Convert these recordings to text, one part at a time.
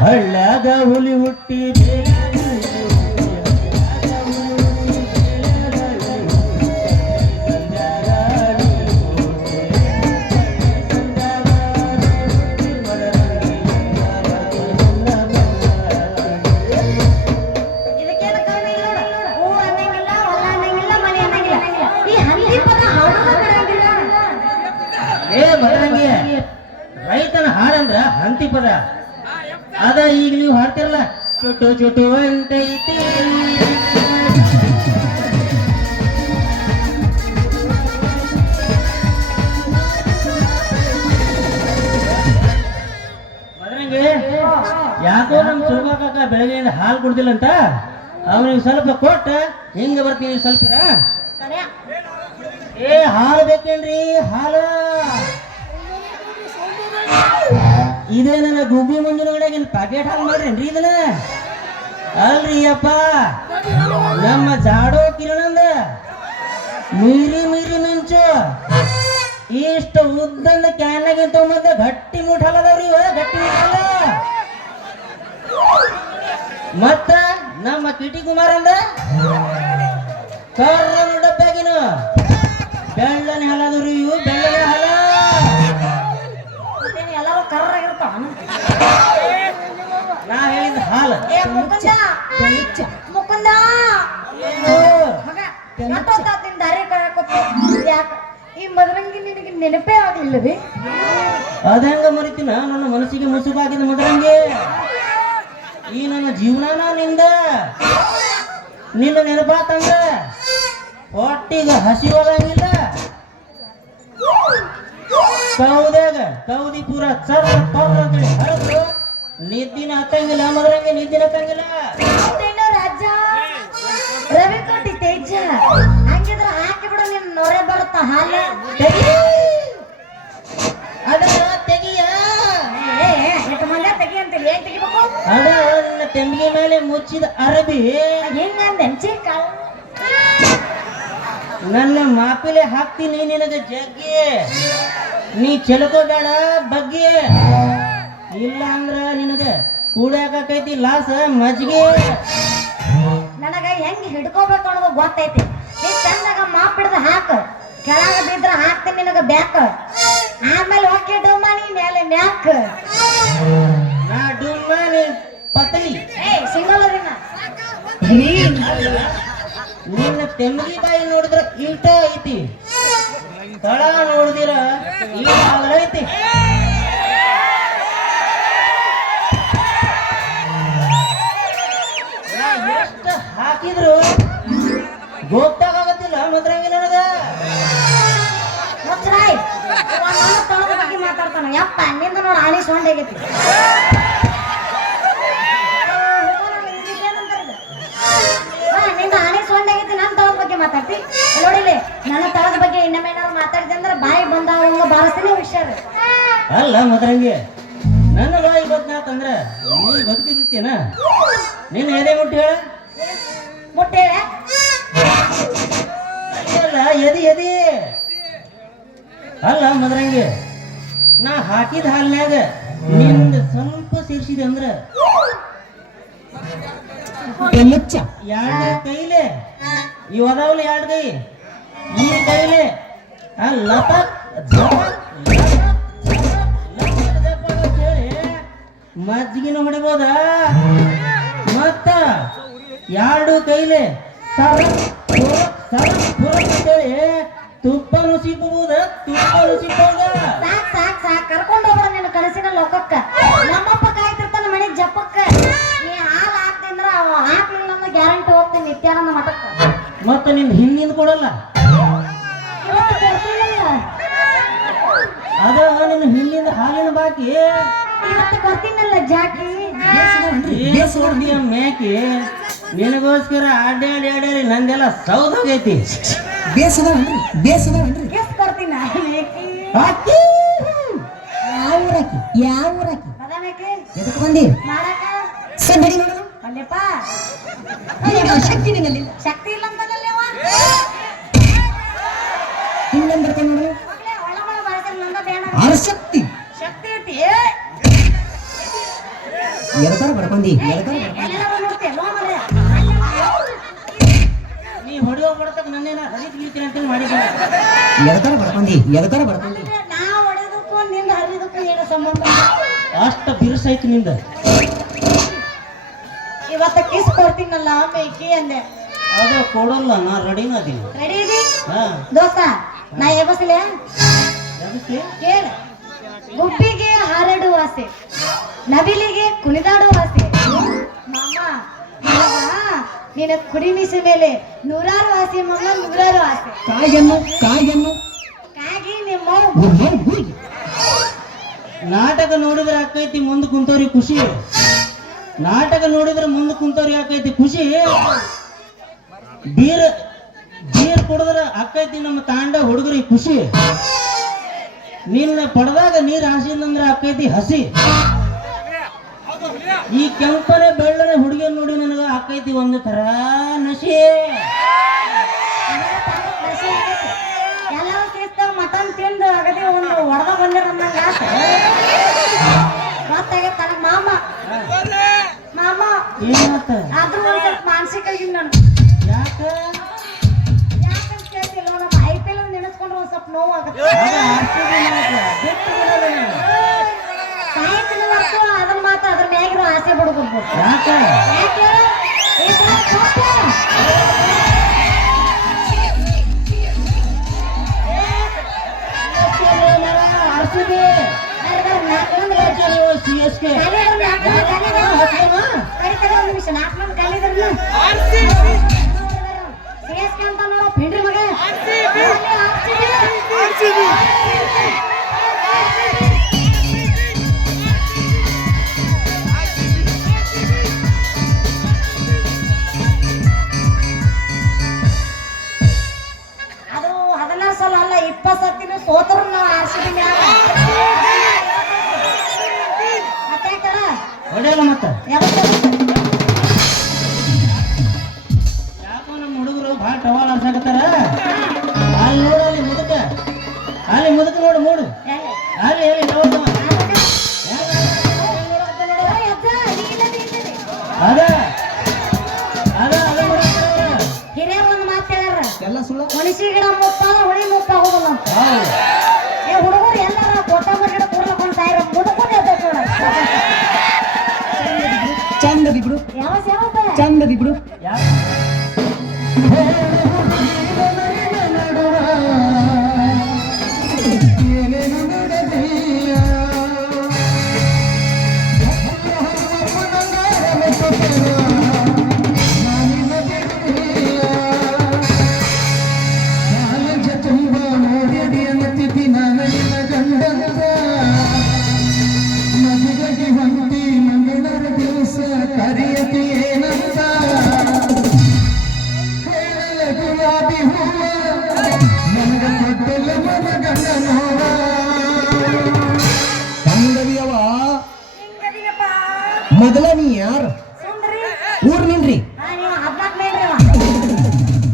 ಹಳ್ಳಾಗ ಹುಲಿ ಹುಟ್ಟಿ ರೈತನ ಹಾಡಂದ್ರ ಹಂತಿ ಪದ ಅದ ಈಗ ನೀವು ಹಾಡ್ತಿರಲ್ಲ ಚುಟು ಚುಟು ಅಂತೈತಿ ಮದ್ರಂಗೆ ಯಾಕೋ ನಮ್ ಸುರ್ಮಾಕ ಬೆಳಗ್ಗೆಯಿಂದ ಹಾಲು ಕುಡ್ದಿಲ್ಲ ಅಂತ ಅವನಿಗೆ ಸ್ವಲ್ಪ ಕೊಟ್ಟ ಹಿಂಗ ಬರ್ತೀನಿ ಸ್ವಲ್ಪ ಏ ಹಾಲು ಬೇಕೇನ್ರಿ ಹಾಲು ಇದೇ ನನ್ನ ಗುಬ್ಬಿ ಮುಂಜಾನೆ ಪ್ಯಾಕೆಟ್ ಹಾಲು ಮಾಡ್ರೇನ್ರಿ ಇದನ್ನ ಅಲ್ರಿ ಅಪ್ಪ ನಮ್ಮ ಜಾಡೋ ಕಿರಣಂದ ಮೀರಿ ಮೀರಿ ಮಿಂಚು ಇಷ್ಟು ಉದ್ದಂದ ಕ್ಯಾನಾಗಿ ತಗೊಂಬಂದ ಗಟ್ಟಿ ಮುಠಾಲ ಅದಾವ್ರಿ ಗಟ್ಟಿ ಮುಠಾಲ ಮತ್ತ ನಮ್ಮ ಕಿಟಿ ಕುಮಾರ್ ಅಂದ ಕರ್ರನ ಡಬ್ಬ್ಯಾಗಿನ ಬೆಳ್ಳನೆ ಹಾಲದವ್ರಿ ಇವು ಬೆಳ್ಳನೆ ಹಾಲ ಎಲ್ಲರೂ ಕರ್ರಾಗಿರ್ತಾವ ನಾ ಹೇಳಿದ ಹಾಲು ಮುಕುಂದ ಈ ಮದರಂಗಿ ನಿನಗೆ ನೆನಪೇ ಆಗ್ಲಿಲ್ಲವೇ ಅದಂಗ ಮರಿತೀನ ನನ್ನ ಮನಸ್ಸಿಗೆ ಮುಸುಕಾಗಿದ ಮದರಂಗಿ ಈ ನನ್ನ ಜೀವನ ನಿಂದ ನಿನ್ನ ನೆನಪಾತಂಗ ಹೊಟ್ಟಿಗೆ ಹಸಿವಾಗಂಗಿಲ್ಲ ಕೌದಾಗ ಕೌದಿ ಪೂರ ಚರ್ರ ಅಂತೇಳಿ ಹರಿದ್ರು ನಿದ್ದಿನ ಹತ್ತಂಗಿಲ್ಲ ಮದರಂಗೆ ನಿದ್ದಿನ ಹತ್ತಂಗಿಲ್ಲ ರಾಜ ರವಿ ಕೋಟಿ ತೇಜ ಹಂಗಿದ್ರ ಹಾಕಿ ಬಿಡು ನಿನ್ ನೊರೆ ಬರುತ್ತ ಹಾಲ ಅದನ್ನ ತೆಗಿಯ ಎಷ್ಟು ಮಂದಿ ತೆಗಿ ಅಂತೇಳಿ ಏನ್ ತೆಗಿಬೇಕು ಅದ ನಿನ್ನ ತೆಂಬಿಗೆ ಮೇಲೆ ಮುಚ್ಚಿದ ಅರಬಿ ಹಿಂಗಂದೆ ನನ್ನ ಮಾಪಿಲೆ ಹಾಕ್ತೀನಿ ನಿನಗೆ ಜಗ್ಗಿ ನೀ ಚೆಲ್ಕೋಬೇಡ ಬಗ್ಗೆ ಇಲ್ಲ ಅಂದ್ರ ನಿನಗ ಕೂಡಾಕೈತಿ ಲಾಸ ಮಜ್ಗೆ ನನಗ ಹೆಂಗ್ ಹಿಡ್ಕೋಬೇಕು ಅನ್ನೋದು ಗೊತ್ತೈತಿ ನೀ ಚಂದಾಗ ಮಾಪಿಡ್ದ ಹಾಕ ಕೆಳಗ ಬಿದ್ರ ಹಾಕ್ತೀನಿ ನಿನಗ ಬ್ಯಾಕ್ ಆಮೇಲೆ ಓಕೆ ಡೊಮಾನಿ ಮೇಲೆ ಮ್ಯಾಕ್ ನಾ ಡುಮ್ಮಾನಿ ಪತಲಿ ಸಿಂಗಲ್ ಅದಿನ ನಿನ್ನ ತೆಂಗಿ ಬಾಯಿ ನೋಡಿದ್ರ ಈಟ ಐತಿ ತಳ ನೋಡಿದಿರ ಈಟ ಐತಿ ಎಷ್ಟು ಹಾಕಿದ್ರು ಗೊತ್ತಾಗತ್ತಿಲ್ಲ ಮದ್ರಂಗಿ ನನಗ ತಳದ ಬಗ್ಗೆ ಮಾತಾಡ್ತಾನ ಯಪ್ಪ ನಿಂದ ನೋಡ ಆಣಿ ಸೊಂಡ್ ಆಗೈತಿ ನಿಂದ ಆಣಿ ಸೊಂಡ್ ಆಗೈತಿ ನನ್ನ ತಳದ ಬಗ್ಗೆ ಮಾತಾಡ್ತಿ ನೋಡಿಲಿ ನನ್ನ ತಳದ ಬಗ್ಗೆ ಇನ್ನೊಮ್ಮೇನಾದ್ರು ಮಾತಾಡಿದೆ ಅಂದ್ರೆ ಬಾಯಿ ಬಂದಾಗ ಬಾರಿಸ್ತೀನಿ ಹುಷಾರು ಅಲ್ಲ ಮದ್ರಂಗಿ ನನ್ನ ಬಾಯಿ ಬದ್ನಾತಂದ್ರ ನೀನ್ ಬದುಕಿರ್ತೇನ ನೀನ್ ಎದೆ ಮುಟ್ಟಿ ಹೇಳ ಮುಟ್ಟೆ ಅಲ್ಲ ಎದಿ ಎದಿ ಅಲ್ಲ ಮದ್ರಂಗಿ ನಾ ಹಾಕಿದ ಹಾಲ್ನ್ಯಾಗ ನಿಂದ ಸ್ವಲ್ಪ ಸೇರ್ಸಿದೆ ಅಂದ್ರ ಮುಚ್ಚ ಎರಡು ಕೈಲೆ ಇವದಾವಲ್ಲ ಎರಡು ಕೈ ಈ ಕೈಲೆ ಲಪಕ್ ಮಜ್ಜಿಗಿನ ಹೊಡಿಬೋದ ಮತ್ತ ಎರಡು ಕೈಲೆ ಅಂತೇಳಿ ತುಪ್ಪನು ಸಿಕ್ಕಬಹುದ ತುಪ್ಪನು ಸಿಕ್ಕೋದ ಸಾಕ್ ಸಾಕ್ ಸಾಕ್ ಕರ್ಕೊಂಡು ಹೋಗ್ರ ನಿನ್ನ ಕನಸಿನ ಲೋಕಕ್ಕ ನಮ್ಮಪ್ಪ ಕಾಯ್ತಿರ್ತಾನ ಮನೆ ಜಪ್ಪಕ್ಕ ನೀ ಹಾಲು ಹಾಕ್ತಿಂದ್ರ ಅವ ಹಾಕ್ಲಿಲ್ಲ ಅಂದ್ರೆ ಗ್ಯಾರಂಟಿ ಹೋಗ್ತೀನಿ ನಿತ್ಯಾನಂದ ಮಠಕ್ಕ ಮತ್ತ ನಿನ್ ಹಿಂದಿಂದ ಕೊಡಲ್ಲ ಇವತ್ತು ಕೊಡ್ತೀನಲ್ಲ ಅದ ಹಾಕಿ ಇವತ್ತು ಗೊತ್ತಿನಲ್ಲ ಜಾಕಿ ಮೇಕಿ ನಿನಗೋಸ್ಕರ ಅಡ್ಡಾಡಿ ಅಡ್ಡಾಡಿ ನಂದೆಲ್ಲ ಸೌದ್ ಹೋಗೈತಿ. ಬೇಸದವನ್ರಿ ಎಷ್ಟು ಕೊಡ್ತೀನಿ ಮೇಕಿ ಹಾಕಿ ಯಾವ ಊರಾಕಿ ಮದನಕ್ಕೆ ಎದಕ್ಕೆ ಬಂದಿ ಮಾಡಕ ಸರಿ ನೋಡೋಣ ಅಲ್ಲಪ್ಪ ಶಕ್ತಿ ನಿನ್ನಲ್ಲಿ ಶಕ್ತಿ ಇಲ್ಲ ಅಂತಲ್ಲ ಇನ್ನೊಂದು ಬರ್ಕೊಂಡು ನೋಡೋಣ ಒಳ ಒಳ ಬಳಸಿದ್ರೆ ನಂದ ಬೇಡ ಅರಶಕ್ತಿ ಶಕ್ತಿ ಐತಿ ಎದಕಾರ ಬಡ್ಕೊಂಡಿ ಎಲ್ಲ ನೋಡ್ತೀಯ ನೋ ಮರೆ ನೀ ಹೊಡಿಯೋ ಬಡತಕ್ಕ ನನ್ನೇನ ಹರಿತೀವಿ ಅಂತ ಮಾಡಿದ್ದೆ. ಎದಕಾರ ಬಡ್ಕೊಂಡಿ ನಾ ಹೊಡೆದಕ್ಕೂ ನಿಂದ ಹರಿದಕ್ಕೂ ಏನು ಸಂಬಂಧ ಅಷ್ಟ ಬಿರುಸೈತಿ ನಿಂದ. ಇವತ್ತ ಕಿಸ್ ಕೊಡ್ತೀನಲ್ಲ ಮೇಕಿ ಅಂದೆ ಅದು ಕೊಡಲ್ಲ, ನಾ ರೆಡಿನ ಅದೀನಿ. ರೆಡಿ ಇದೀ ಹಾ ದೋಸ್ತ ನಾ ಎಬಸಲೆ ಅದಕ್ಕೆ ಕೇಳ ಗುಬ್ಬಿಗೆ ಹಾರಾಡುವ ಆಸೆ ನವಿಲಿಗೆ ಕುಣಿದಾಡುವ ಆಸೆ ಮಾಮ ನಿನ್ನ ಕುಡಿ ಮೀಸೆ ಮೇಲೆ ನೂರಾರು ಆಸೆ ಮಾಮ ನೂರಾರು ಆಸೆ ಕಾಯನ್ನು ಕಾಗಿ ನಿಮ್ಮ ನಾಟಕ ನೋಡಿದ್ರೆ ಆಕೈತಿ ಮುಂದೆ ಕುಂತವ್ರಿಗೆ ಖುಷಿ. ನಾಟಕ ನೋಡಿದ್ರೆ ಮುಂದೆ ಕುಂತವ್ರಿಗೆ ಆಕೈತಿ ಖುಷಿ. ಬೀರ್ ಕುಡಿದ್ರೆ ಆಕೈತಿ ನಮ್ಮ ತಾಂಡ ಹುಡುಗರಿಗೆ ಖುಷಿ. ನಿನ್ನ ಪಡೆದಾಗ ನೀರ್ ಹಾಸಿದಂದ್ರೆ ಆಕೈತಿ ಹಸಿ. ಈ ಕೆಂಪನೆ ಬೆಳ್ಳನೆ ಹುಡುಗಿಯನ್ನು ನೋಡಿ ನನಗ ಆಕೈತಿ ಒಂದು ತರ ನಶಿ. ಎಲ್ಲರೂ ಸೇರ್ತ ಮಟನ್ ತಿಂದು ಅಗದಿ ಒಂದು ಹೊಡೆದ ಬಂದಿರಂದಂಗ ಗೊತ್ತಾಗತ್ತ ನನಗೆ ಮಾಮ ಏನಾತ ಆದ್ರೂ ಒಂದ್ ಸ್ವಲ್ಪ ಮಾನಸಿಕ ಆಗಿನ್ ನಾನು ಯಾಕ ಯಾಕಂತ ಕೇಳ್ತಿಲ್ಲ ನಮ್ಮ IPL ನೆನೆಸ್ಕೊಂಡ್ರೆ ಒಂದ್ ಸ್ವಲ್ಪ ನೋವು ಆಗುತ್ತೆ ಸಾಯಂಕಾಲ ವರ್ತು ಅದನ್ನ ಮಾತ್ರ ಅದ್ರ ಮ್ಯಾಗಿರೋ ಆಸೆ ಬಿಡ್ಬೋದು ಯಾಕ ಯಾಕೆ ಹೇಳು? ಈ ಸಲ ಸೋತ. RCB. ನಾಲ್ಕು ಮಂದಿ CSK ಅಂತ ನೋಡ ಪಿಂಡ್ರಿ ಮಗ ಅದು 16 ಸಲ ಅಲ್ಲ 20 ಸತಿನೂ ಸೋತರು ನಾವು RCB ಮ್ಯಾಲ ಮತ್ತೆ ಹೊಡೆಯಲ್ಲ ಮತ್ತ ಯಾವತ್ತು ಯಾಕೋ ನಮ್ಮ ಹುಡುಗರು ಭಾಳ ಟವಾಲ್ ಆಡ್ಸಾಕತ್ತಾರ. ಅಲ್ಲಿ ನೋಡು, ಅಲ್ಲಿ ಮುದುಕ ನೋಡು ಮೂಡು ಅಲ್ಲಿ ಹೇಳಿ ಅದ ಅದ ಅದ ಹಿರಿಯರು ಒಂದು ಮಾತು ಹೇಳ್ಯಾರ ಎಲ್ಲ ಸುಳ್ಳ ಮನುಷ್ಯ ಗಿಡ ಮುಪ್ಪಾದ ಹುಳಿ ಮುಪ್ಪಾಗೋದಿಲ್ಲ ಅಂತ ಹೌದು. ಏ ಹುಡುಗರು ಎಲ್ಲಾರ ಕೊತ್ತಂಬರಿ ಗಿಡ ಕೂರ್ಲಕೊಂಡು ಸಾಯಿರ ಮುದುಕೊಂಡು ಎದ್ದ ನೋಡ ಚಂದದಿ ಬಿಡು ಚಂದದಿ ಬಿಡು ಯಾಕ ಸಂಗವಿಯವ ಮೊದಲ ನೀ ಯಾರು ಸುಂದ್ರಿ ಊರ್ ನಿನ್ರಿ ನೀವು 14 ಮೇಲ್ರಿ ಅವ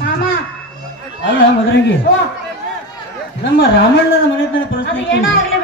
ಮಾಮ ಅಲ್ಲ ಮದರಂಗಿ ಓ ನಮ್ಮ ರಾಮಣ್ಣನ ಮನೆತನ ಅದು ಪರಿಸ್ಥಿತಿ ಏನಾಗ್ಲಿ